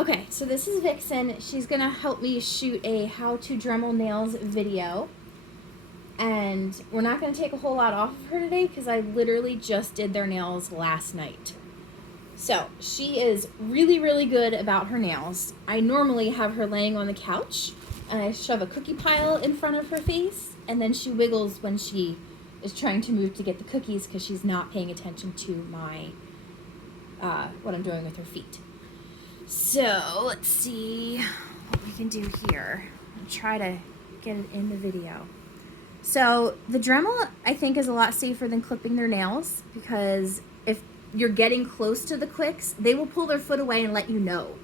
Okay, so this is Vixen. She's going to help me shoot a how to Dremel nails video. And we're not going to take a whole lot off of her today because I literally just did their nails last night. So she is really, really good about her nails. I normally have her laying on the couch and I shove a cookie pile in front of her face, and then she wiggles when she is trying to move to get the cookies because she's not paying attention to my what I'm doing with her feet. So let's see what we can do here. I'll try to get it in the video. So the Dremel, I think, is a lot safer than clipping their nails, because if you're getting close to the quicks, they will pull their foot away and let you know.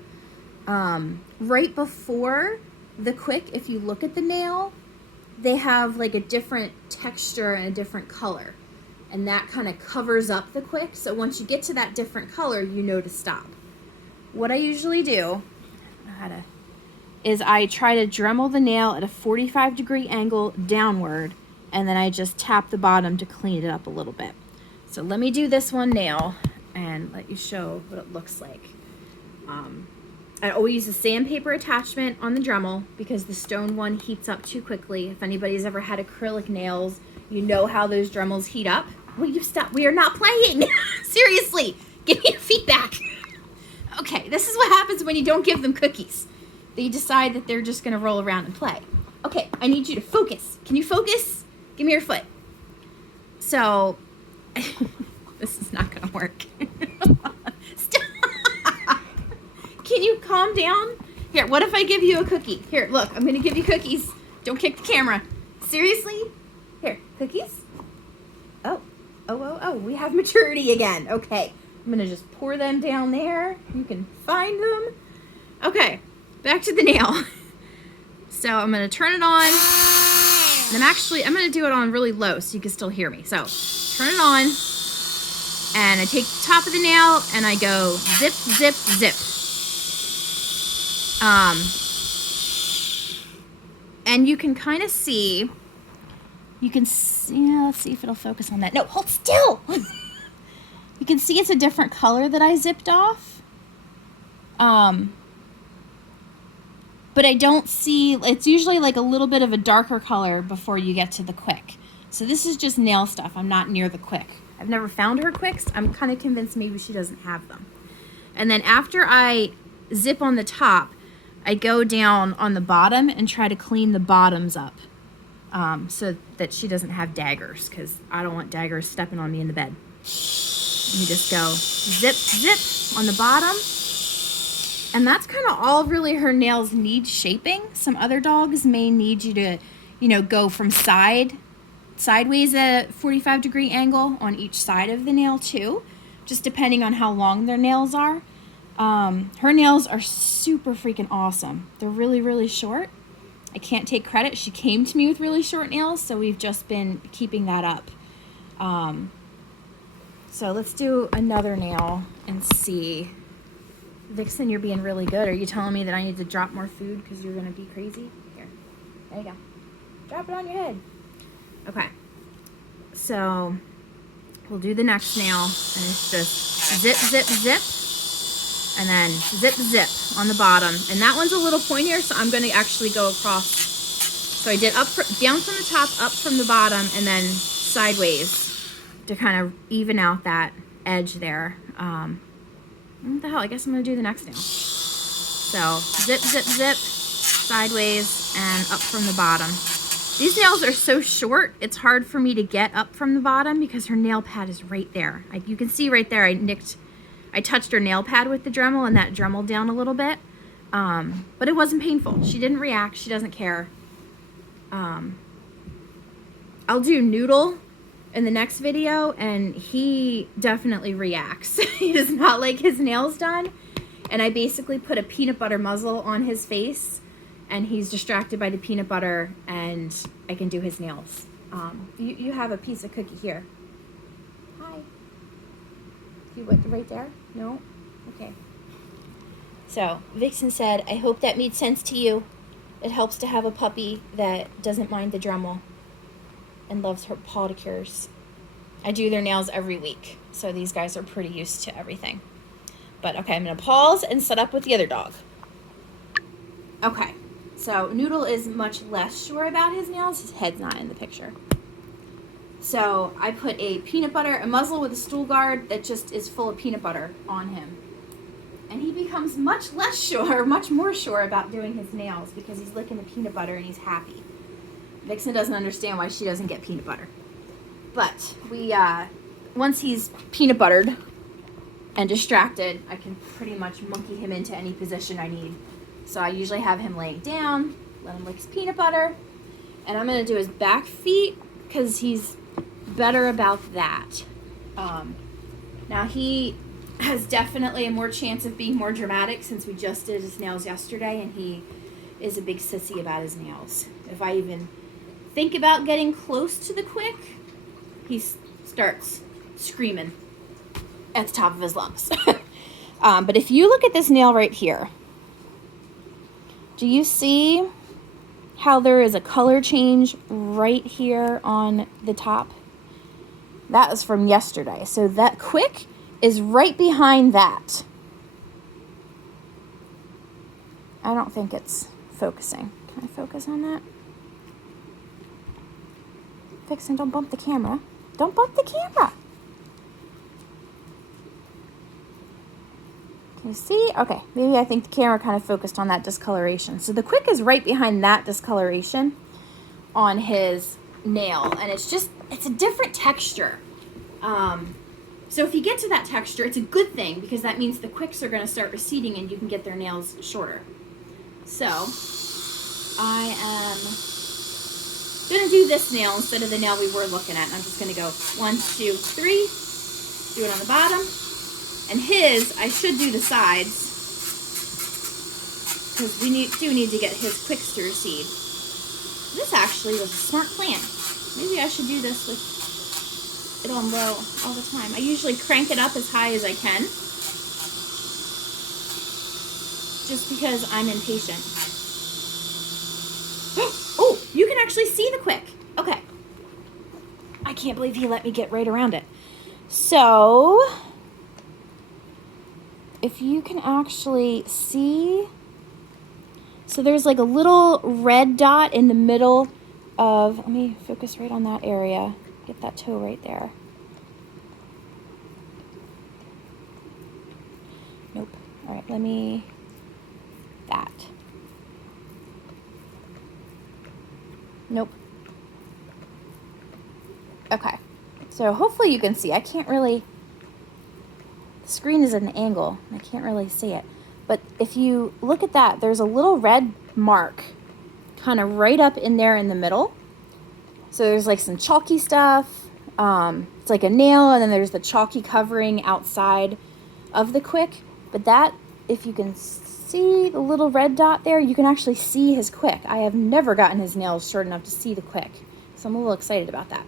Right before the quick, if you look at the nail, they have like a different texture and a different color, and that kind of covers up the quick. So once you get to that different color, you know to stop. What I usually do is I try to Dremel the nail at a 45-degree angle downward, and then I just tap the bottom to clean it up a little bit. So let me do this one nail and let you show what it looks like. I always use a sandpaper attachment on the Dremel because the stone one heats up too quickly. If anybody's ever had acrylic nails, you know how those Dremels heat up. Will you stop? We are not playing. Seriously, give me your feedback. Okay, this is what happens when you don't give them cookies. They decide that they're just gonna roll around and play. Okay, I need you to focus. Can you focus? Give me your foot. So, this is not gonna work. Stop. Can you calm down? Here, what if I give you a cookie? Here, look, I'm gonna give you cookies. Don't kick the camera. Seriously? Here, cookies? Oh, we have maturity again. Okay, I'm gonna just pour them down there. You can find them. Okay, back to the nail. So I'm gonna turn it on. And I'm gonna do it on really low so you can still hear me. So turn it on, and I take the top of the nail and I go zip, zip, zip. And you can kind of see, let's see if it'll focus on that. No, hold still. You can see it's a different color that I zipped off. But I don't see, it's usually like a little bit of a darker color before you get to the quick. So this is just nail stuff. I'm not near the quick. I've never found her quicks. I'm kind of convinced maybe she doesn't have them. And then after I zip on the top, I go down on the bottom and try to clean the bottoms up so that she doesn't have daggers, because I don't want daggers stepping on me in the bed. You just go zip, zip on the bottom. And that's kind of all really her nails need shaping. Some other dogs may need you to, go from sideways at a 45-degree angle on each side of the nail too, just depending on how long their nails are. Her nails are super freaking awesome. They're really, really short. I can't take credit. She came to me with really short nails, so we've just been keeping that up. So let's do another nail and see. Vixen, you're being really good. Are you telling me that I need to drop more food because you're going to be crazy? Here. There you go. Drop it on your head. Okay. So we'll do the next nail, and it's just zip, zip, zip. And then zip, zip on the bottom. And that one's a little pointier, so I'm going to actually go across. So I did down from the top, up from the bottom, and then sideways to kind of even out that edge there. What the hell? I guess I'm going to do the next nail. So zip, zip, zip, sideways, and up from the bottom. These nails are so short, it's hard for me to get up from the bottom because her nail pad is right there. You can see right there, I touched her nail pad with the Dremel, and that Dremeled down a little bit. But it wasn't painful. She didn't react. She doesn't care. I'll do Noodle in the next video, and he definitely reacts. He does not like his nails done. And I basically put a peanut butter muzzle on his face, and he's distracted by the peanut butter, and I can do his nails. You have a piece of cookie here. Hi. Right there? No? Okay. So, Vixen said, I hope that made sense to you. It helps to have a puppy that doesn't mind the Dremel and loves her pedicures. I do their nails every week, so these guys are pretty used to everything. But okay, I'm going to pause and set up with the other dog. Okay, so Noodle is much less sure about his nails. His head's not in the picture. So I put a muzzle with a stool guard that just is full of peanut butter on him. And he becomes much more sure about doing his nails because he's licking the peanut butter and he's happy. Vixen doesn't understand why she doesn't get peanut butter. But once he's peanut buttered and distracted, I can pretty much monkey him into any position I need. So I usually have him laying down, let him lick his peanut butter, and I'm going to do his back feet because he's better about that. Now he has definitely a more chance of being more dramatic since we just did his nails yesterday, and he is a big sissy about his nails. If I even think about getting close to the quick, he starts screaming at the top of his lungs. But if you look at this nail right here, do you see how there is a color change right here on the top? That is from yesterday. So that quick is right behind that. I don't think it's focusing. Can I focus on that? Vixen, don't bump the camera. Don't bump the camera. Can you see? Okay, maybe I think the camera kind of focused on that discoloration. So the quick is right behind that discoloration on his nail. And it's a different texture. So if you get to that texture, it's a good thing because that means the quicks are going to start receding and you can get their nails shorter. So I am going to do this nail instead of the nail we were looking at. And I'm just going to go 1, 2, 3, do it on the bottom. And his, I should do the sides because we do need to get his quicks to recede. This actually was a smart plan. Maybe I should do this with it on low all the time. I usually crank it up as high as I can just because I'm impatient. Oh, you can actually see the quick. Okay. I can't believe he let me get right around it. So if you can actually see, so there's like a little red dot in the middle of, let me focus right on that area. Get that toe right there. Nope. All right, that. Nope. Okay. So hopefully you can see. I can't really, the screen is at an angle. I can't really see it. But if you look at that, there's a little red mark kind of right up in there in the middle. So there's like some chalky stuff. It's like a nail, and then there's the chalky covering outside of the quick. But that, if you can see the little red dot there, you can actually see his quick. I have never gotten his nails short enough to see the quick. So I'm a little excited about that.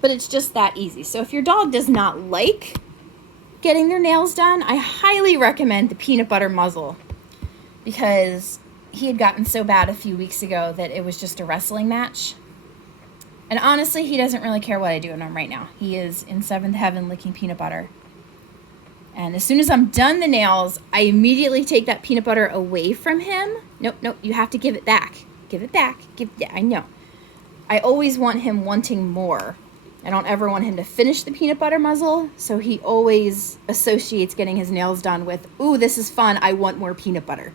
But it's just that easy. So if your dog does not like getting their nails done, I highly recommend the peanut butter muzzle because he had gotten so bad a few weeks ago that it was just a wrestling match. And honestly, he doesn't really care what I do in him right now. He is in seventh heaven licking peanut butter. And as soon as I'm done the nails, I immediately take that peanut butter away from him. Nope, you have to give it back. Give it back. Yeah, I know. I always want him wanting more. I don't ever want him to finish the peanut butter muzzle, so he always associates getting his nails done with, ooh, this is fun, I want more peanut butter.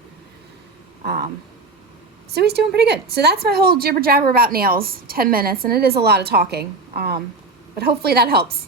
So he's doing pretty good. So that's my whole jibber jabber about nails, 10 minutes, and it is a lot of talking. But hopefully that helps.